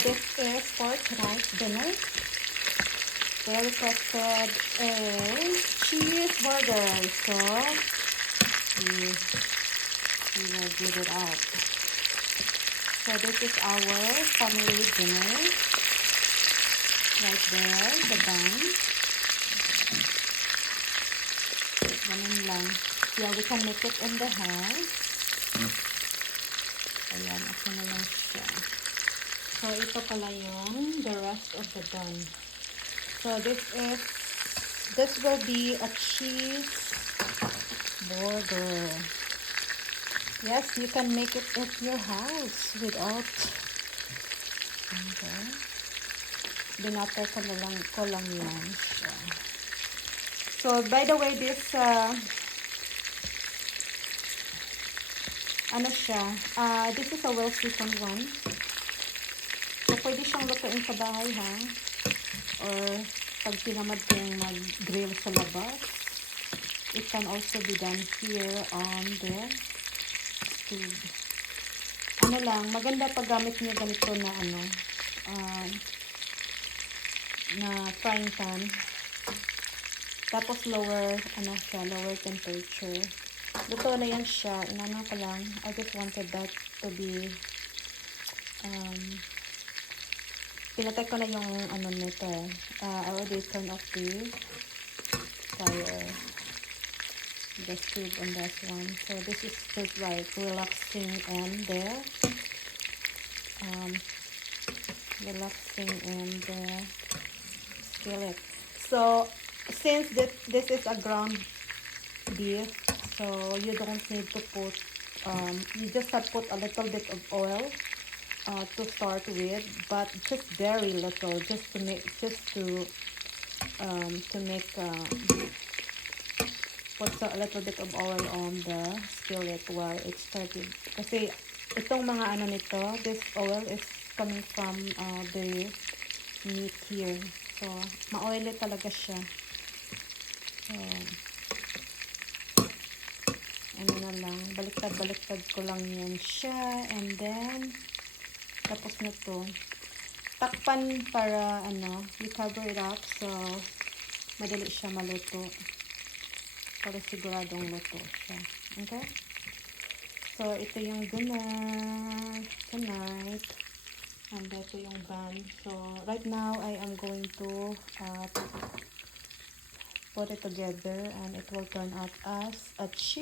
this is for tonight's dinner. They requested a cheeseburger, so we will get it out. So this is our family dinner. Right there, the bun. Ganun lang. Yeah, we can make it in the house. Ayan, ako na lang siya. So, ito pala yung the rest of the bun. So, this will be a cheese burger. Yes, you can make it at your house without, okay. Binatter ko lang yan siya. So, by the way, this, ano siya, this is a well-seasoned one. So, pwede siyang lutuin sa bahay, ha? Or, pag tinamad kayong mag-grill sa labas, it can also be done here on the stove. Ano lang, maganda pag gamit niyo ganito na, na frying pan. Tapos lower temperature. Luto na yan siya. Inano ko lang. I just wanted that to be, pinatay ko na yung nito. I already turned off the fire. The stove on this one. So this is just like relaxing and the skillet. So since this is a ground beef, so you don't need to put, you just have put a little bit of oil to start with, but just very little, just to make put a little bit of oil on the skillet while it started. Kasi itong mga nito, this oil is coming from the meat here. So ma-oily talaga siya. So, ano na lang, baliktad ko lang yan siya, and then tapos na to, takpan para you cover it up so madali siya maluto, para siguradong luto siya. Okay, so ito yung dinner tonight, and ito yung bun. So right now I am going to put it together, and it will turn out as a cheese